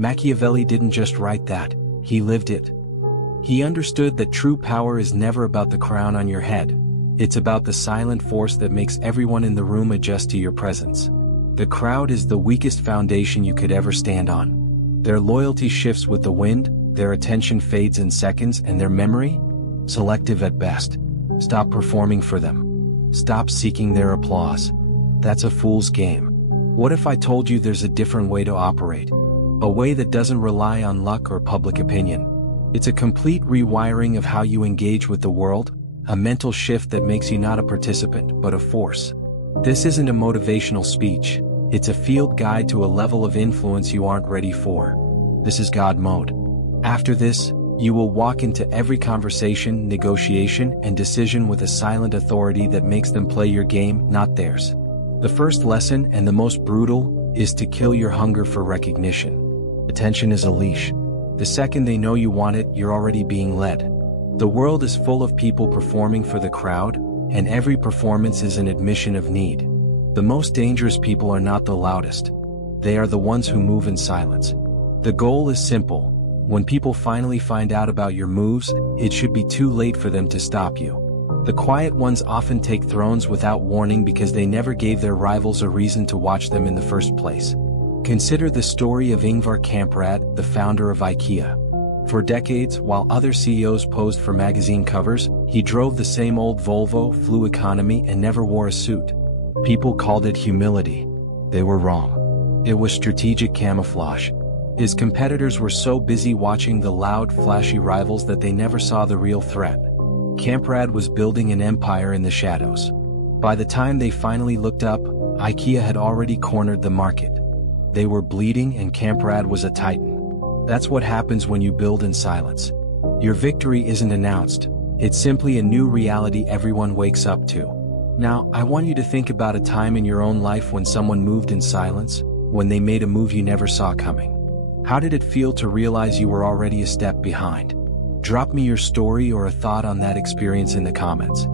Machiavelli didn't just write that, he lived it. He understood that true power is never about the crown on your head. It's about the silent force that makes everyone in the room adjust to your presence. The crowd is the weakest foundation you could ever stand on. Their loyalty shifts with the wind, their attention fades in seconds, and their memory? Selective at best. Stop performing for them. Stop seeking their applause. That's a fool's game. What if I told you there's a different way to operate? A way that doesn't rely on luck or public opinion. It's a complete rewiring of how you engage with the world, a mental shift that makes you not a participant, but a force. This isn't a motivational speech. It's a field guide to a level of influence you aren't ready for. This is God mode. After this, you will walk into every conversation, negotiation, and decision with a silent authority that makes them play your game, not theirs. The first lesson, and the most brutal, is to kill your hunger for recognition. Attention is a leash. The second they know you want it, you're already being led. The world is full of people performing for the crowd, and every performance is an admission of need. The most dangerous people are not the loudest. They are the ones who move in silence. The goal is simple. When people finally find out about your moves, it should be too late for them to stop you. The quiet ones often take thrones without warning because they never gave their rivals a reason to watch them in the first place. Consider the story of Ingvar Kamprad, the founder of IKEA. For decades, while other CEOs posed for magazine covers, he drove the same old Volvo, flew economy, and never wore a suit. People called it humility. They were wrong. It was strategic camouflage. His competitors were so busy watching the loud, flashy rivals that they never saw the real threat. Kamprad was building an empire in the shadows. By the time they finally looked up, IKEA had already cornered the market. They were bleeding and Kamprad was a titan. That's what happens when you build in silence. Your victory isn't announced. It's simply a new reality everyone wakes up to. Now, I want you to think about a time in your own life when someone moved in silence, when they made a move you never saw coming. How did it feel to realize you were already a step behind? Drop me your story or a thought on that experience in the comments.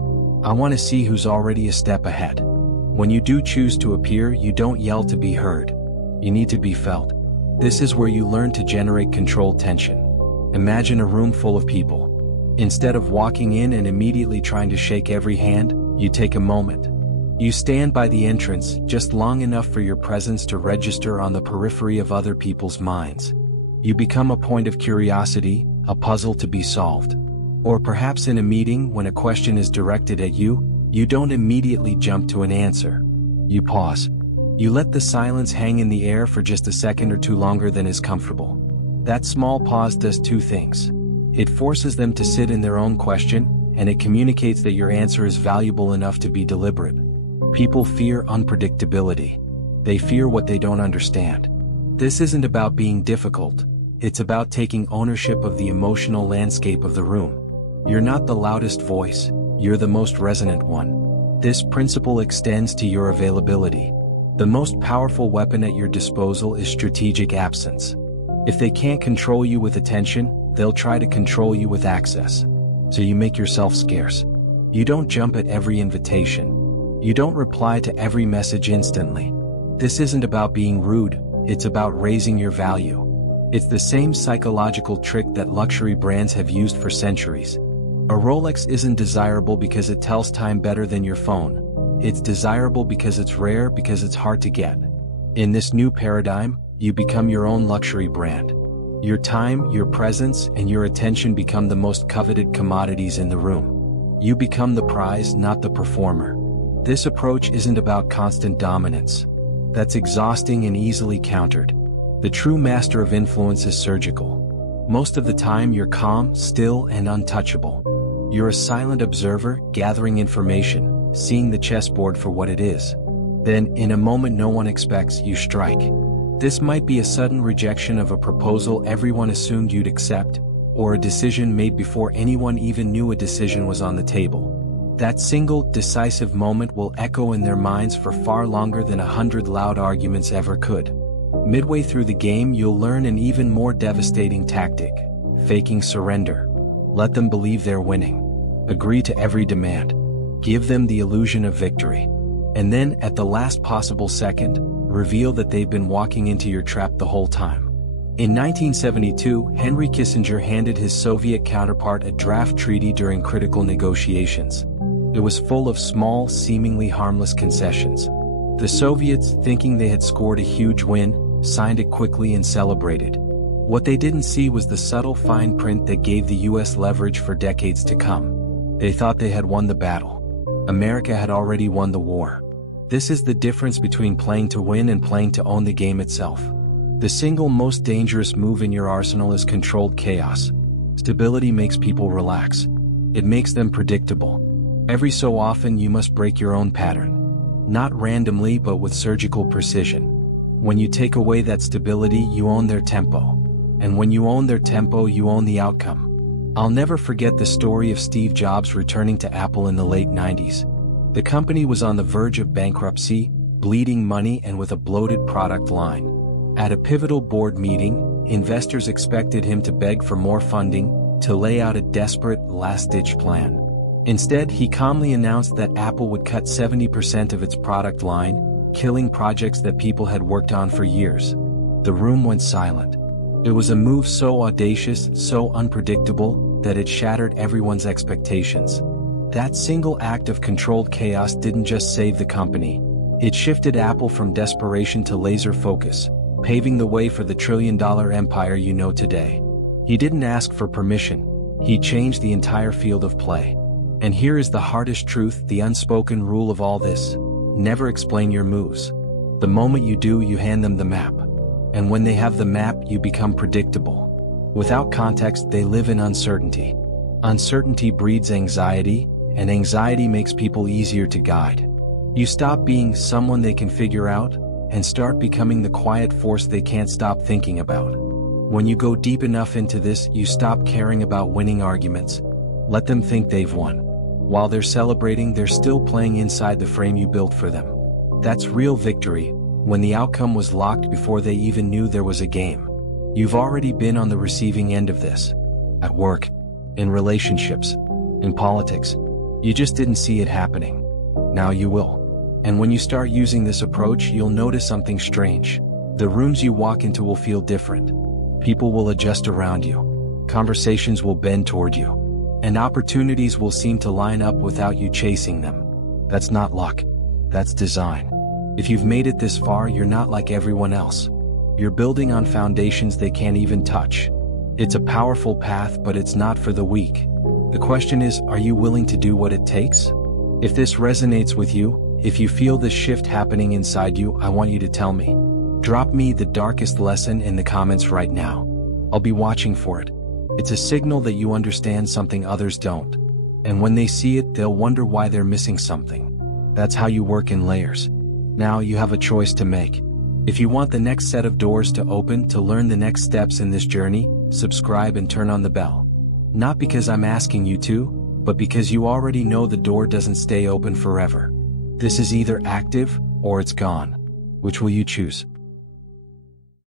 I want to see who's already a step ahead. When you do choose to appear, you don't yell to be heard. You need to be felt. This is where you learn to generate controlled tension. Imagine a room full of people. Instead of walking in and immediately trying to shake every hand, you take a moment. You stand by the entrance, just long enough for your presence to register on the periphery of other people's minds. You become a point of curiosity, a puzzle to be solved. Or perhaps in a meeting, when a question is directed at you, you don't immediately jump to an answer. You pause. You let the silence hang in the air for just a second or two longer than is comfortable. That small pause does two things. It forces them to sit in their own question, and it communicates that your answer is valuable enough to be deliberate. People fear unpredictability. They fear what they don't understand. This isn't about being difficult. It's about taking ownership of the emotional landscape of the room. You're not the loudest voice, you're the most resonant one. This principle extends to your availability. The most powerful weapon at your disposal is strategic absence. If they can't control you with attention, they'll try to control you with access. So you make yourself scarce. You don't jump at every invitation. You don't reply to every message instantly. This isn't about being rude, it's about raising your value. It's the same psychological trick that luxury brands have used for centuries. A Rolex isn't desirable because it tells time better than your phone. It's desirable because it's rare, because it's hard to get. In this new paradigm, you become your own luxury brand. Your time, your presence, and your attention become the most coveted commodities in the room. You become the prize, not the performer. This approach isn't about constant dominance. That's exhausting and easily countered. The true master of influence is surgical. Most of the time you're calm, still, and untouchable. You're a silent observer, gathering information, seeing the chessboard for what it is. Then, in a moment no one expects, you strike. This might be a sudden rejection of a proposal everyone assumed you'd accept, or a decision made before anyone even knew a decision was on the table. That single, decisive moment will echo in their minds for far longer than 100 loud arguments ever could. Midway through the game you'll learn an even more devastating tactic: faking surrender. Let them believe they're winning. Agree to every demand. Give them the illusion of victory. And then, at the last possible second, reveal that they've been walking into your trap the whole time. In 1972, Henry Kissinger handed his Soviet counterpart a draft treaty during critical negotiations. It was full of small, seemingly harmless concessions. The Soviets, thinking they had scored a huge win, signed it quickly and celebrated. What they didn't see was the subtle fine print that gave the US leverage for decades to come. They thought they had won the battle. America had already won the war. This is the difference between playing to win and playing to own the game itself. The single most dangerous move in your arsenal is controlled chaos. Stability makes people relax. It makes them predictable. Every so often you must break your own pattern. Not randomly but with surgical precision. When you take away that stability, you own their tempo. And when you own their tempo, you own the outcome. I'll never forget the story of Steve Jobs returning to Apple in the late 90s. The company was on the verge of bankruptcy, bleeding money and with a bloated product line. At a pivotal board meeting, investors expected him to beg for more funding, to lay out a desperate, last-ditch plan. Instead, he calmly announced that Apple would cut 70% of its product line, killing projects that people had worked on for years. The room went silent. It was a move so audacious, so unpredictable, that it shattered everyone's expectations. That single act of controlled chaos didn't just save the company. It shifted Apple from desperation to laser focus, paving the way for the trillion-dollar empire you know today. He didn't ask for permission. He changed the entire field of play. And here is the hardest truth, the unspoken rule of all this. Never explain your moves. The moment you do, you hand them the map. And when they have the map, you become predictable. Without context, they live in uncertainty. Uncertainty breeds anxiety, and anxiety makes people easier to guide. You stop being someone they can figure out, and start becoming the quiet force they can't stop thinking about. When you go deep enough into this, you stop caring about winning arguments. Let them think they've won. While they're celebrating, they're still playing inside the frame you built for them. That's real victory, when the outcome was locked before they even knew there was a game. You've already been on the receiving end of this. At work, in relationships, in politics. You just didn't see it happening. Now you will. And when you start using this approach, you'll notice something strange. The rooms you walk into will feel different. People will adjust around you. Conversations will bend toward you. And opportunities will seem to line up without you chasing them. That's not luck. That's design. If you've made it this far, you're not like everyone else. You're building on foundations they can't even touch. It's a powerful path, but it's not for the weak. The question is, are you willing to do what it takes? If this resonates with you, if you feel this shift happening inside you, I want you to tell me. Drop me the darkest lesson in the comments right now. I'll be watching for it. It's a signal that you understand something others don't. And when they see it, they'll wonder why they're missing something. That's how you work in layers. Now you have a choice to make. If you want the next set of doors to open, to learn the next steps in this journey, subscribe and turn on the bell. Not because I'm asking you to, but because you already know the door doesn't stay open forever. This is either active, or it's gone. Which will you choose?